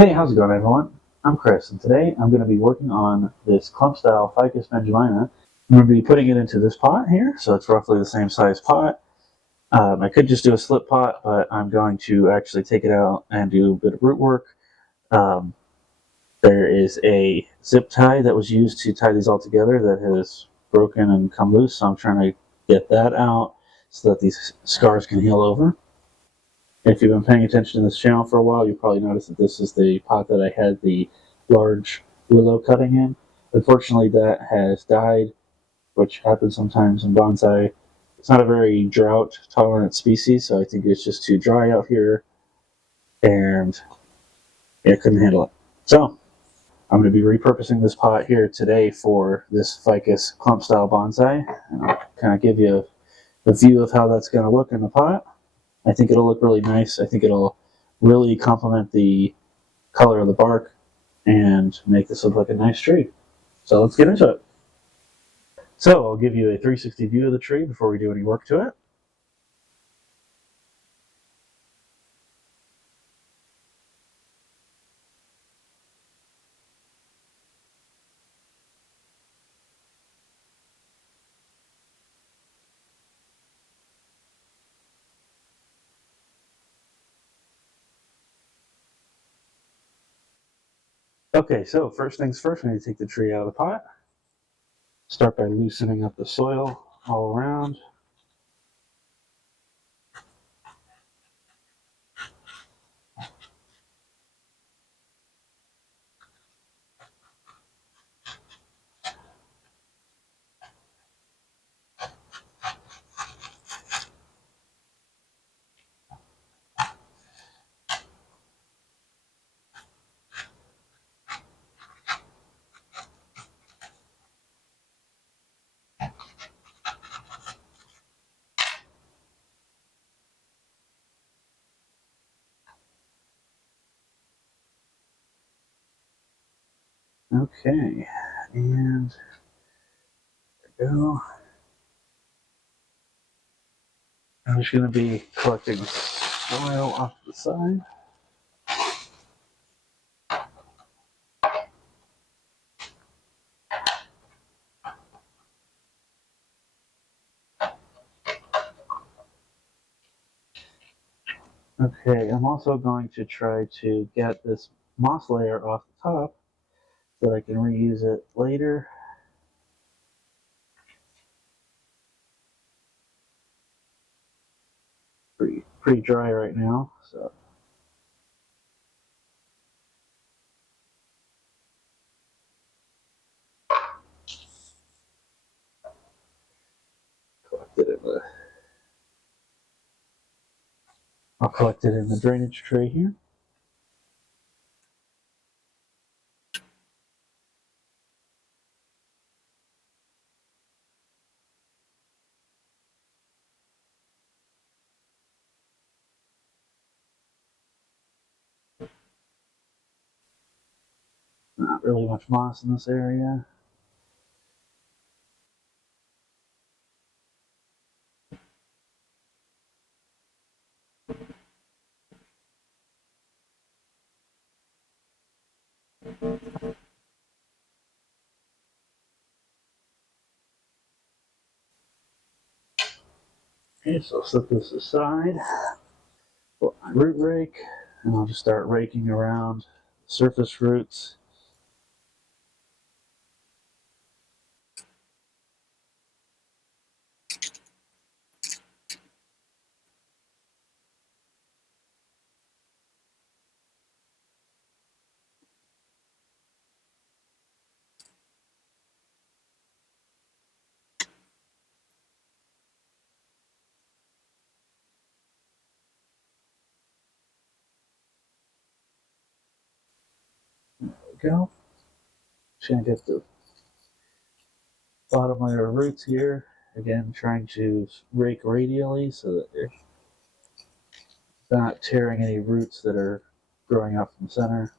Hey, how's it going, everyone? I'm Chris, and today I'm going to be working on this clump style Ficus benjamina. I'm going to be putting it into this pot here, so it's roughly the same size pot. I could just do a slip pot, but I'm going to actually take it out and do a bit of root work. Um, there is a zip tie that was used to tie these all together that has broken and come loose, so I'm trying to get that out so that these scars can heal over. If you've been paying attention to this channel for a while, you probably noticed that this is the pot that I had the large willow cutting in. Unfortunately, that has died, which happens sometimes in bonsai. It's not a very drought-tolerant species, so I think it's just too dry out here, and it couldn't handle it. So, I'm going to be repurposing this pot here today for this Ficus clump-style bonsai, and I'll kind of give you a view of how that's going to look in the pot. I think it'll look really nice. I think it'll really complement the color of the bark and make this look like a nice tree. So let's get into it. So I'll give you a 360 view of the tree before we do any work to it. Okay, so first things first, we need to take the tree out of the pot. Start by loosening up the soil all around. Okay, and there we go. I'm just going to be collecting soil off the side. Okay, I'm also going to try to get this moss layer off the top so that I can reuse it later. Pretty dry right now, so collect it in the I'll collect it in the drainage tray here. Not really much moss in this area. Okay, so I'll set this aside. Pull my root rake, and I'll just start raking around surface roots. There we go. Just gonna get the bottom layer of roots here. Again, trying to rake radially so that they're not tearing any roots that are growing up from the center.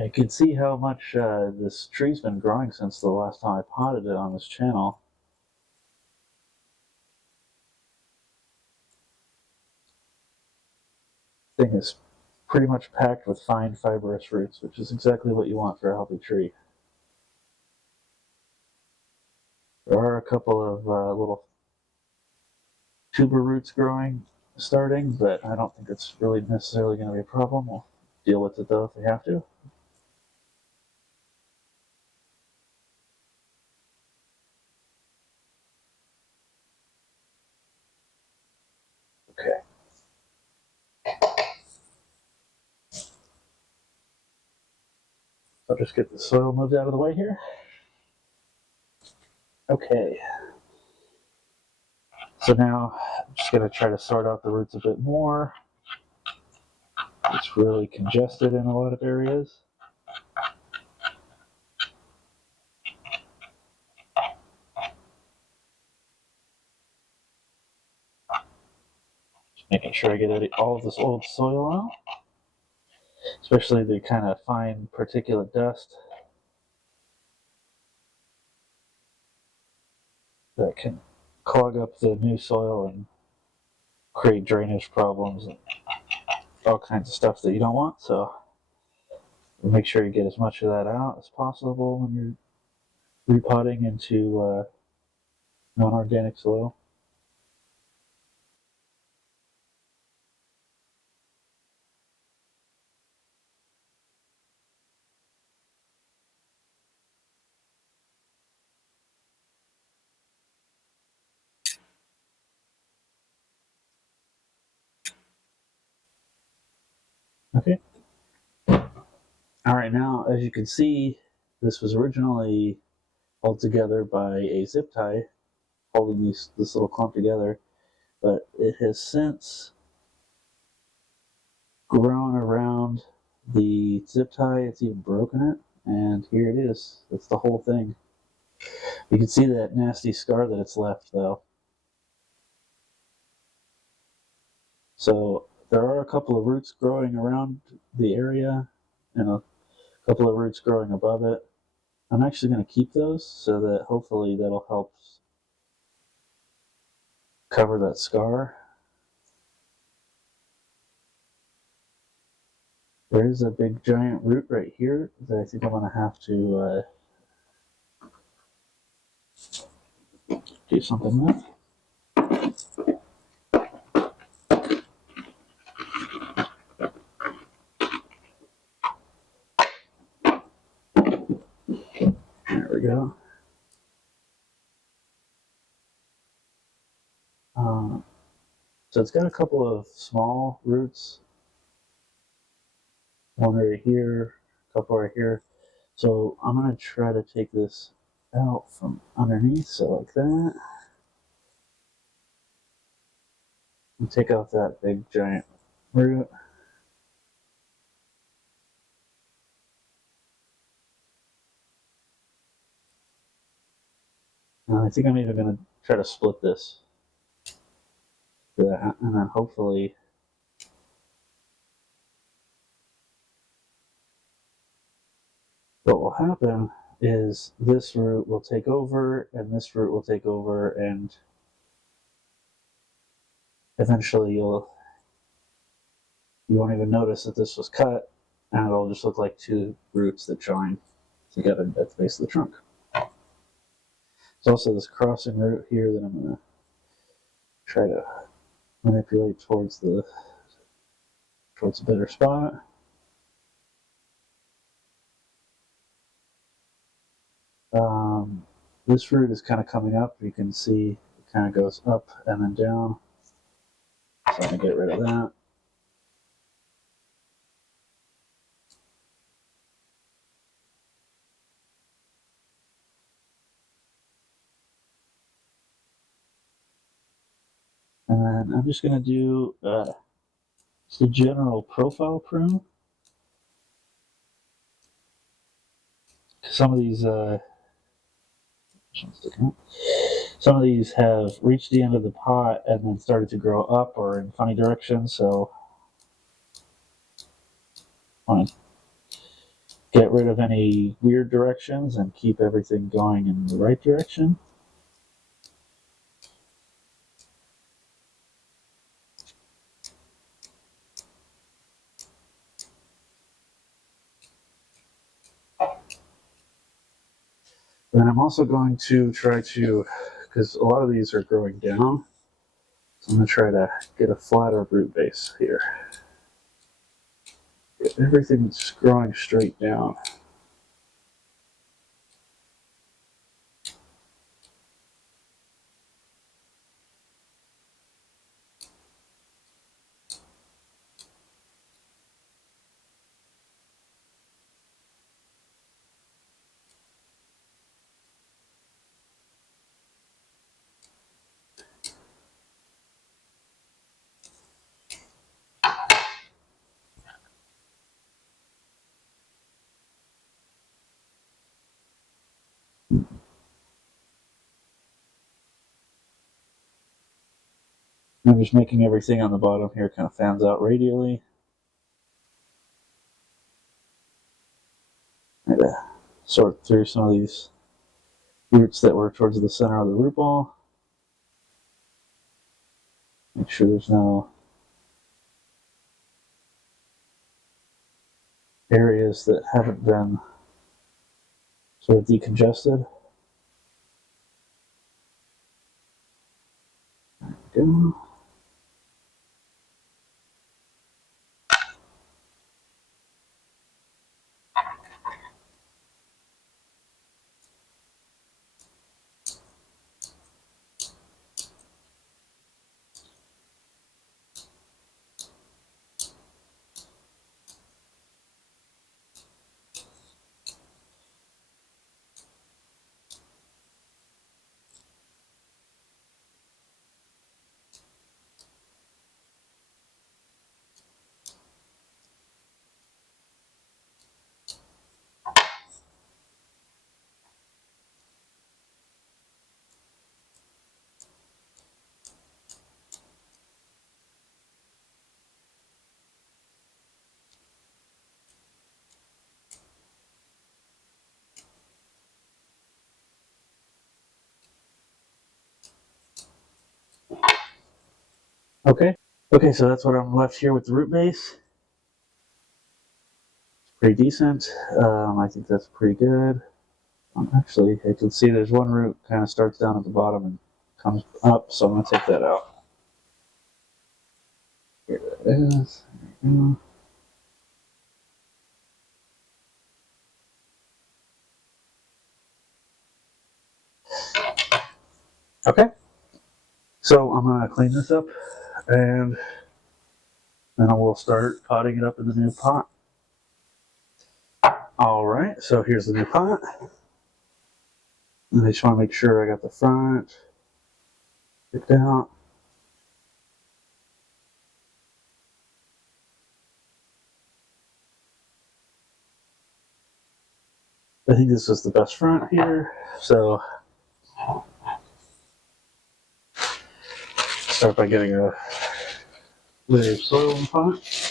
I can see how much this tree's been growing since the last time I potted it on this channel. Thing is pretty much packed with fine fibrous roots, which is exactly what you want for a healthy tree. There are a couple of little tuber roots starting, but I don't think it's really necessarily going to be a problem. We'll deal with it though if we have to. Okay. I'll just get the soil moved out of the way here. Okay. So now I'm just going to try to sort out the roots a bit more. It's really congested in a lot of areas. Just making sure I get all of this old soil out, especially the kind of fine particulate dust that can clog up the new soil and create drainage problems and all kinds of stuff that you don't want. So make sure you get as much of that out as possible when you're repotting into non-organic soil. Okay. All right, now as you can see, this was originally held together by a zip tie holding this little clump together, but it has since grown around the zip tie. It's even broken it, and here it is. That's the whole thing. You can see that nasty scar that it's left though. So there are a couple of roots growing around the area and a couple of roots growing above it. I'm actually going to keep those so that hopefully that'll help cover that scar. There is a big giant root right here that I think I'm going to have to do something with. There we go. So it's got a couple of small roots, one right here, a couple right here. So I'm going to try to take this out from underneath, so like that. And take out that big giant root. And I think I'm even going to try to split this for that, and then hopefully what will happen is this root will take over and this root will take over, and eventually you won't even notice that this was cut, and it'll just look like two roots that join together at the base of the trunk. There's also this crossing root here that I'm going to try to manipulate towards the better spot. This root is kind of coming up. You can see it kind of goes up and then down. So I'm going to get rid of that. And then I'm just going to do just a general profile prune. Some of these have reached the end of the pot and then started to grow up or in funny directions, so I want to get rid of any weird directions and keep everything going in the right direction. Then I'm also going to try to, because a lot of these are growing down, so I'm going to try to get a flatter root base here. Get everything that's growing straight down. I'm just making everything on the bottom here kind of fans out radially. Try to sort through some of these roots that were towards the center of the root ball. Make sure there's no areas that haven't been sort of decongested. There we go. Okay, so that's what I'm left here with the root base. It's pretty decent. I think that's pretty good. Actually, I can see there's one root kind of starts down at the bottom and comes up, so I'm going to take that out. Here that is. There we go. Okay, so I'm going to clean this up and then I will start potting it up in the new pot. Alright, so here's the new pot. And I just want to make sure I got the front picked out. I think this is the best front here, so start by getting a layer of soil in the pot.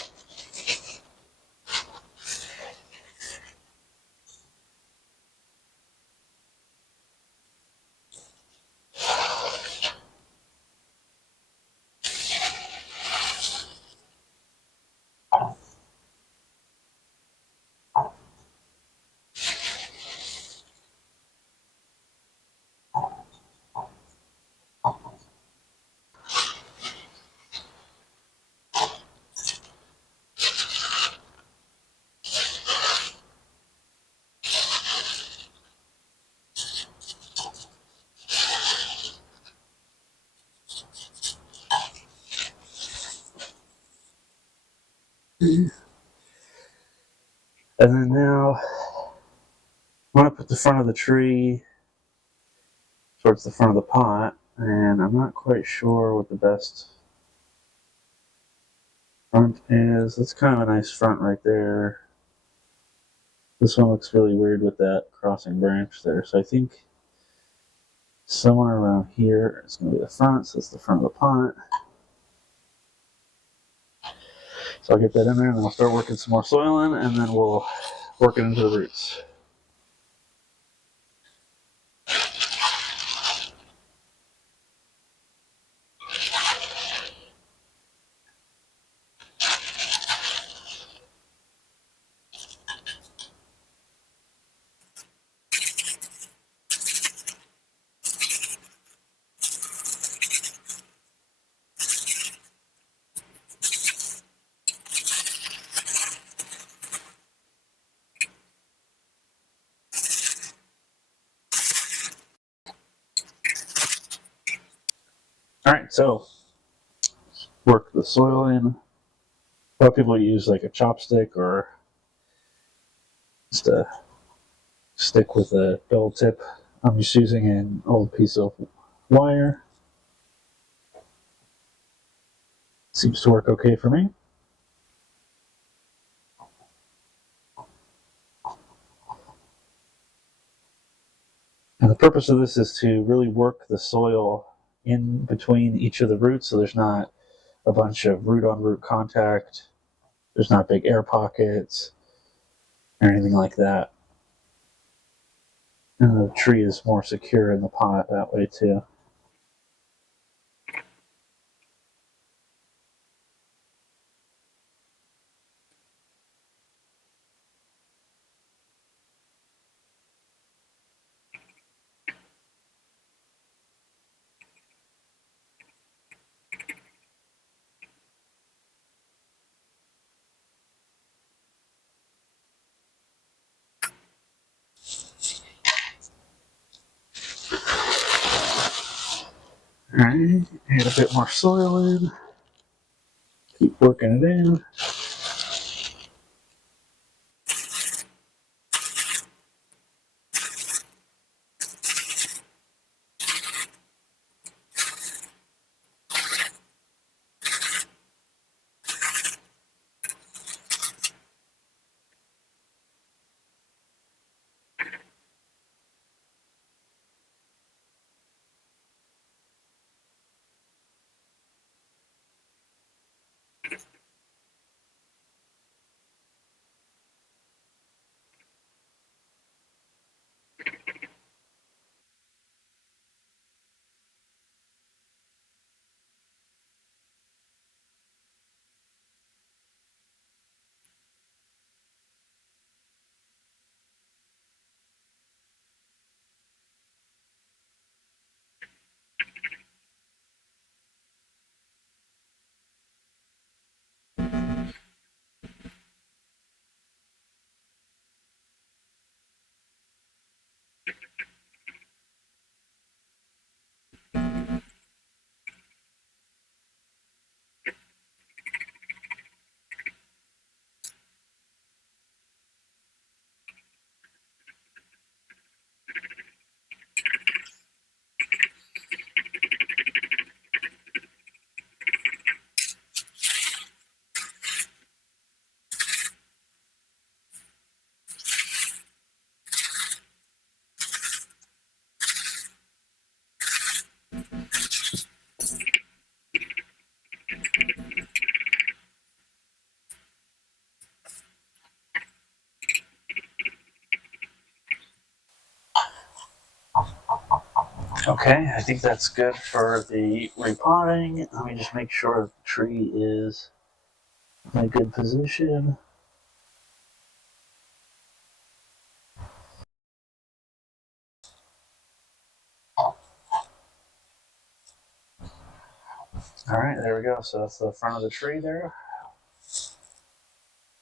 And then now I want to put the front of the tree towards the front of the pot, and I'm not quite sure what the best front is. That's kind of a nice front right there. This one looks really weird with that crossing branch there, so I think somewhere around here is going to be the front, so it's the front of the pot. So I'll get that in there and then I'll start working some more soil in, and then we'll working into the roots. All right, so work the soil in. A lot of people use like a chopstick or just a stick with a dull tip. I'm just using an old piece of wire. Seems to work okay for me. And the purpose of this is to really work the soil in between each of the roots so there's not a bunch of root on root contact. There's not big air pockets or anything like that. And the tree is more secure in the pot that way too. Alright, add a bit more soil in. Keep working it in. Okay, I think that's good for the repotting. Let me just make sure the tree is in a good position. Alright, there we go. So that's the front of the tree there.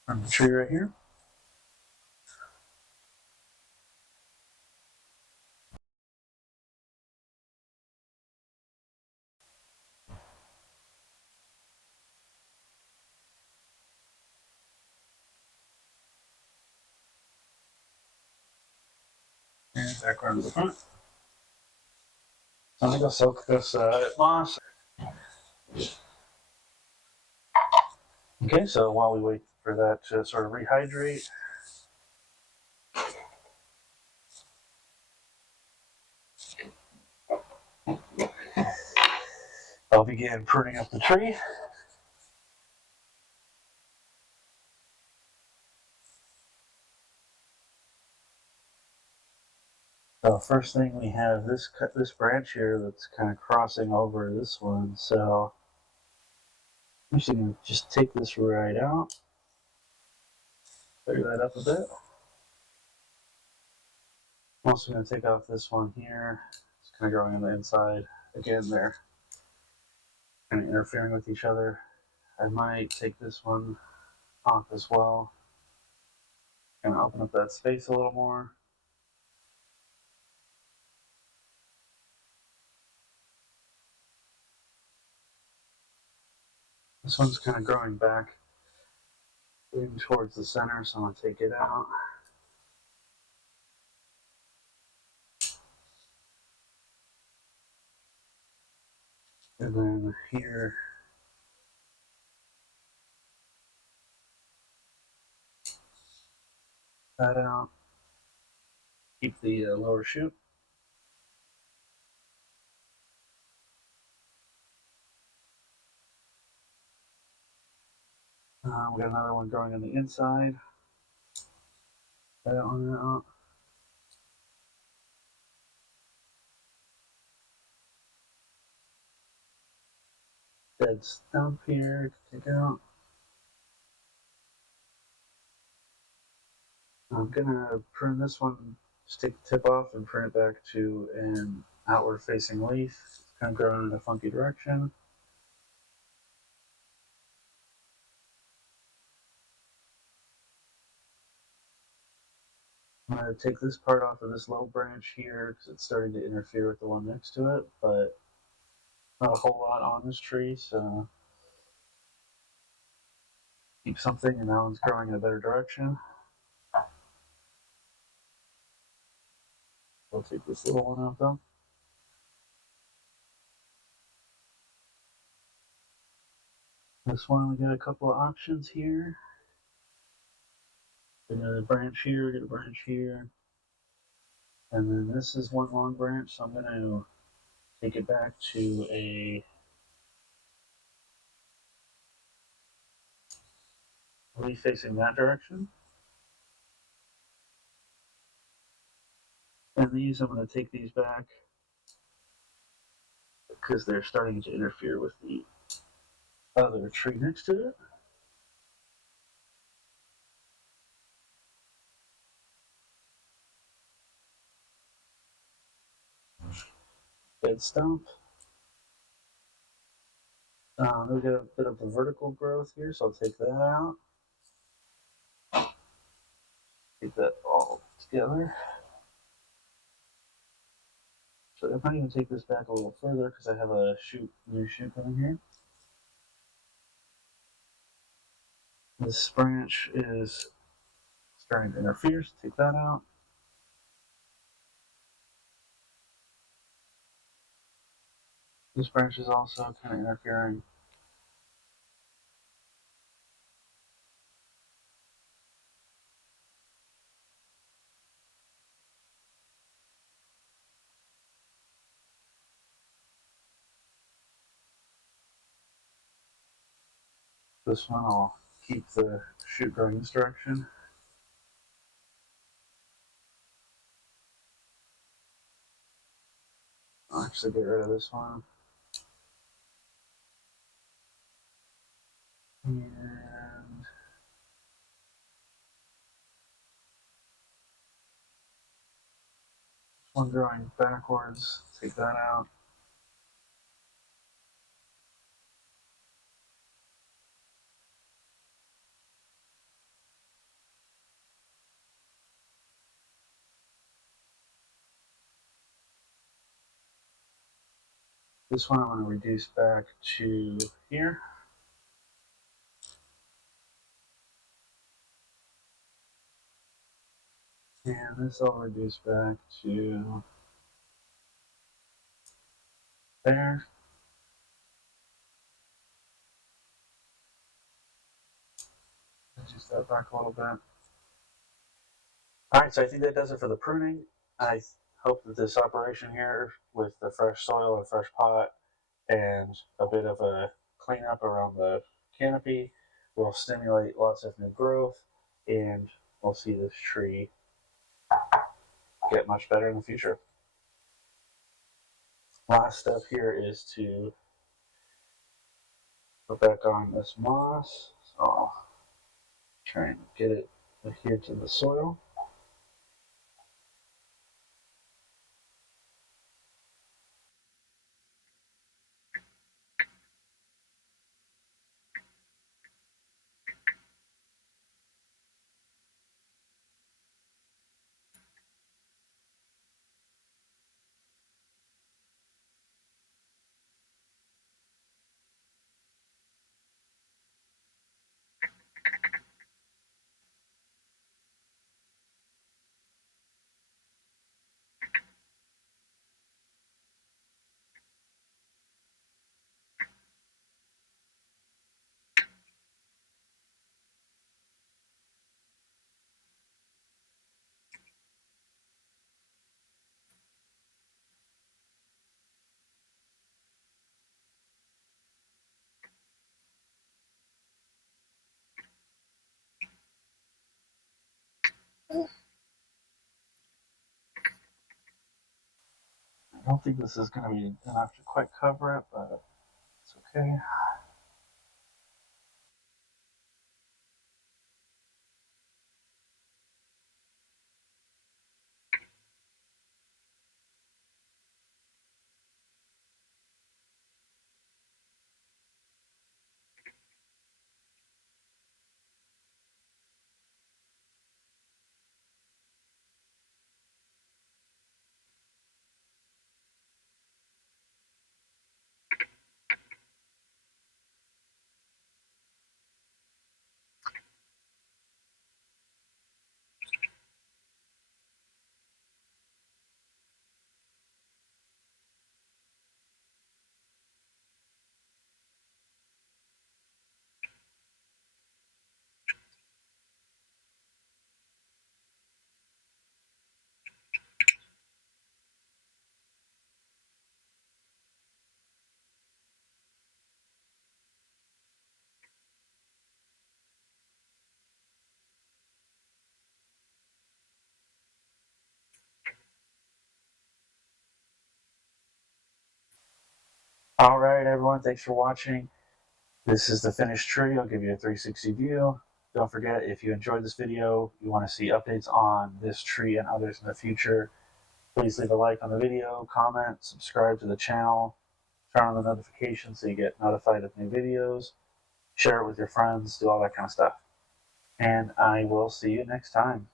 Front of the tree right here. And background to the front. I'm going to soak this moss. Okay, so while we wait for that to sort of rehydrate, I'll begin pruning up the tree. So first thing we have this branch here that's kind of crossing over this one. So I'm just going to just take this right out, clear that up a bit. I'm also going to take off this one here. It's kind of growing on the inside. Again, they're kind of interfering with each other. I might take this one off as well. Kind of open up that space a little more. This one's kind of growing back in towards the center, so I'm going to take it out. And then here, that out. Keep the lower shoot. We got another one growing on the inside. That one out. Dead stump here to take out. I'm gonna prune this one, just take the tip off and prune it back to an outward facing leaf. It's kind of growing in a funky direction. I'm gonna take this part off of this low branch here because it's starting to interfere with the one next to it, but not a whole lot on this tree, so keep something, and that one's growing in a better direction. I'll take this little one out though. This one, we got a couple of options here. We got a branch here, we got a branch here. And then this is one long branch, so I'm going to take it back to a leaf facing that direction. And these, I'm going to take these back because they're starting to interfere with the other tree next to it. Dead stump. We got a bit of a vertical growth here, so I'll take that out. Get that all together. So if I even take this back a little further because I have a new shoot coming here. This branch is starting to interfere, so take that out. This branch is also kind of interfering. This one I'll keep the shoot growing this direction. I'll actually get rid of this one. And one growing backwards, take that out. This one I'm going to reduce back to here. And this I'll reduce back to there. Reduce that back a little bit. Alright, so I think that does it for the pruning. I hope that this operation here with the fresh soil and fresh pot and a bit of a cleanup around the canopy will stimulate lots of new growth, and we'll see this tree get much better in the future. Last step here is to put back on this moss. So try and get it adhered to the soil. I don't think this is going to be enough to quite cover it, but it's okay. All right, everyone, thanks for watching. This is the finished tree. I'll give you a 360 view. Don't forget, if you enjoyed this video, you want to see updates on this tree and others in the future, please leave a like on the video, comment, subscribe to the channel, turn on the notifications so you get notified of new videos, share it with your friends, do all that kind of stuff. And I will see you next time.